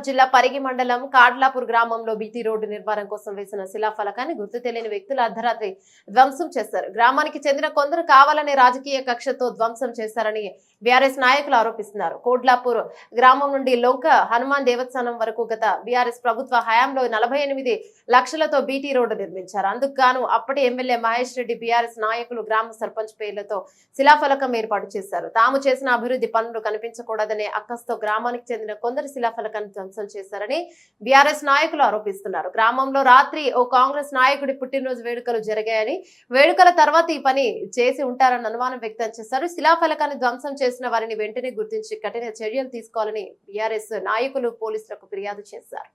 నిజామాబాద్ జిల్లా పరిగి మండలం కాడ్లాపూర్ గ్రామంలో బీటీ రోడ్డు నిర్మాణం కోసం వేసిన శిలాఫలకాన్ని గుర్తు తెలియని వ్యక్తులు అర్ధరాత్రి ధ్వంసం చేశారు. గ్రామానికి చెందిన కొందరు కావాలనే రాజకీయ కక్షతో ధ్వంసం చేశారని బీఆర్ఎస్ నాయకులు ఆరోపిస్తున్నారు. కోడ్లాపూర్ గ్రామం నుండి లొంక హనుమాన్ దేవస్థానం వరకు గత బీఆర్ఎస్ ప్రభుత్వ హయాంలో 48 లక్షలతో బీటీ రోడ్డు నిర్మించారు. అందుకు గాను అప్పటి ఎమ్మెల్యే మహేష్ రెడ్డి బీఆర్ఎస్ నాయకులు గ్రామ సర్పంచ్ పేర్లతో శిలాఫలకం ఏర్పాటు చేశారు. తాము చేసిన అభివృద్ధి పనులు కనిపించకూడదనే అక్కస్తో గ్రామానికి చెందిన కొందరు శిలాఫలకాన్ని ధ్వంసం చేశారని బీఆర్ఎస్ నాయకులు ఆరోపిస్తున్నారు. గ్రామంలో రాత్రి ఓ కాంగ్రెస్ నాయకుడి పుట్టినరోజు వేడుకలు జరిగాయని, వేడుకల తర్వాత ఈ పని చేసి ఉంటారన్న అనుమానం వ్యక్తం చేశారు. శిలాఫలకాన్ని ధ్వంసం చేసిన వారిని వెంటనే గుర్తించి కఠిన చర్యలు తీసుకోవాలని బీఆర్ఎస్ నాయకులు పోలీసులకు ఫిర్యాదు చేశారు.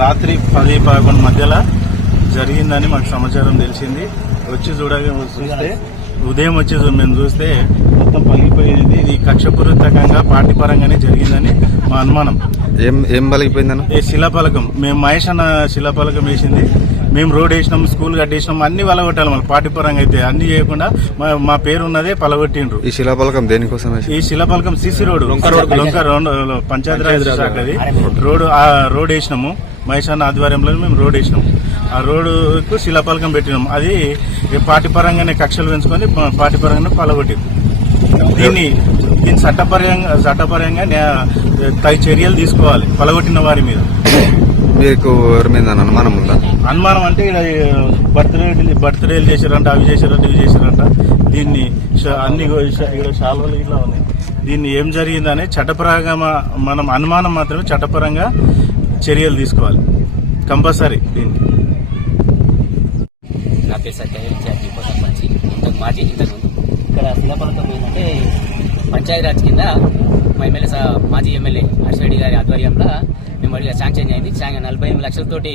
రాత్రి 10-11 మధ్యలో జరిగిందని మాకు సమాచారం తెలిసింది. వచ్చి చూస్తే ఉదయం వచ్చి మేము చూస్తే మొత్తం పగిలిపోయింది. ఇది కక్షపూరితంగా పార్టీ పరంగానే జరిగిందని మా అనుమానం. ఏం పగిలిపోయిందన్న? శిలాఫలకం. మేము మహేష్ అన్న శిలాఫలకం వేసింది. మేము రోడ్ వేసినాం, స్కూల్ కట్టేసినాం, అన్ని పలగొట్టాలి. మన పార్టీ పరంగా అయితే అన్ని చేయకుండా మా పేరు ఉన్నదే పలగొట్టిండ్రు. ఈ శిలాఫలకం దేనికోసం? ఈ శిలాఫలకం సిసి రోడ్ లొంక పంచాయతీరాజ్ శాఖది రోడ్ వేసినాము. మహేష్ అన్న ఆధ్వర్యంలో మేము రోడ్ వేసినాం. ఆ రోడ్డుకు శిలాఫలకం పెట్టినాం. అది పార్టీ పరంగానే కక్షలు పెంచుకొని పార్టీ పరంగానే పలగొట్టింది. దీన్ని చట్టపరంగా తగు చర్యలు తీసుకోవాలి పలగొట్టిన వారి మీద. మీకు ఎవరి మీద అనుమానం ఉందా? అనుమానం అంటే బర్త్డేలు చేశారంట, అవి చేశారంట, ఇవి చేశారంట. దీన్ని అన్ని ఇక్కడ శాల్వలు ఇట్లా ఉన్నాయి. దీన్ని ఏం జరిగిందని చట్టపరంగా మనం అనుమానం మాత్రమే చట్టపరంగా చర్యలు తీసుకోవాలి కంపల్సరీ. దీన్ని నా పేరు సర్పంచ్ మాజీ ఇక్కడ శిలాఫలకం ఏంటంటే పంచాయతీరాజ్ కింద మా ఎమ్మెల్యే మాజీ ఎమ్మెల్యే హర్ష్ రెడ్డి గారి ఆధ్వర్యంలో మేము అడిగా శాంక్షన్ అయింది. 48 లక్షలతోటి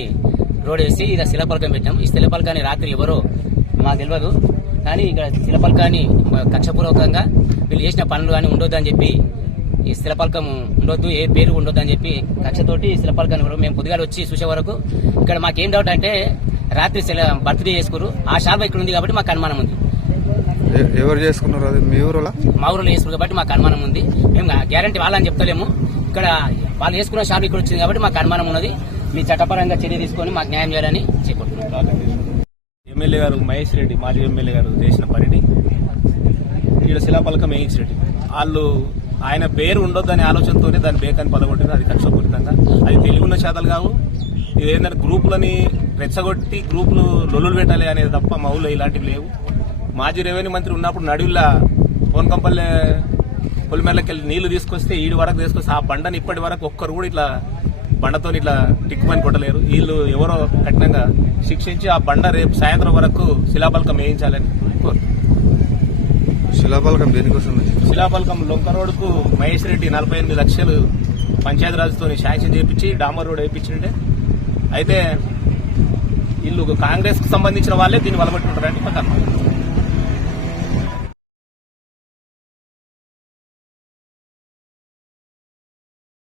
రోడ్ వేసి ఇలా శిలాఫలకం పెట్టాం. ఈ శిలాఫలకాన్ని రాత్రి ఎవరో మాకు తెలియదు, కానీ ఇక్కడ శిలాఫలకాన్ని కక్షపూర్వకంగా వీళ్ళు చేసిన పనులు కానీ ఉండొద్దని చెప్పి, ఈ శిలాఫలకం ఉండొద్దు, ఏ పేరు ఉండొద్దు అని చెప్పి కక్షతోటి శిలాఫలకాన్ని మేము పొద్దుగాల వచ్చి చూసే వరకు ఇక్కడ మాకేం డౌట్ అంటే రాత్రి బర్త్డే చేసుకున్నారు. ఆ షాల్వా ఇక్కడ ఉంది కాబట్టి మాకు అనుమానం ఉంది. ఎవరు చేసుకున్నారు? అది మీ ఊరులా? మా ఊరిలో చేసుకున్నారు కాబట్టి మాకు అనుమానం ఉంది. మేము గ్యారంటీ వాళ్ళని చెప్తలేము. ఇక్కడ వాళ్ళు వేసుకున్న షాప్ ఇక్కడ వచ్చింది కాబట్టి మాకు అనుమానం ఉన్నది. మీ చట్టపరంగా చర్య తీసుకొని మాకు న్యాయం చేయాలని చేపడుతున్నాం. ఎమ్మెల్యే గారు మహేష్ రెడ్డి, మాజీ ఎమ్మెల్యే గారు చేసిన పనిని ఇక్కడ శిలాఫలకం వేయించినట్టు వాళ్ళు ఆయన పేరు ఉండొద్దనే ఆలోచనతోనే దాన్ని బేకాన్ని పలగొట్టింది. అది కక్షపూరితంగా, అది తెలివిన్న శాతాలు కావు. ఇది ఏంటంటే గ్రూపులని రెచ్చగొట్టి గ్రూపులు లొల్లులు పెట్టాలి అనేది తప్ప మా ఊళ్ళో ఇలాంటివి లేవు. మాజీ రెవెన్యూ మంత్రి ఉన్నప్పుడు నడువులా పోన్కంపల్లె పొలిమేరలకి వెళ్ళి నీళ్లు తీసుకొస్తే ఈడు వరకు తీసుకొస్తే ఆ బండని ఇప్పటి వరకు ఒక్కరు కూడా ఇట్లా బండతో ఇట్లా టిక్కుమని కొట్టలేరు. వీళ్ళు ఎవరో కఠినంగా శిక్షించి ఆ బండ రేపు సాయంత్రం వరకు శిలాఫలకం వేయించాలని కోరుతున్నాం. శిలాఫలకం దేనికోసం? శిలాఫలకం లొంక రోడ్డుకు మహేష్ రెడ్డి 48 లక్షలు పంచాయతీరాజ్తో శాంక్షన్ చేయించి డాంబర్ రోడ్ వేయించిండే. అయితే వీళ్ళు కాంగ్రెస్ కు సంబంధించిన వాళ్ళే దీన్ని వలబట్టుకుంటారని మాకు అర్థం.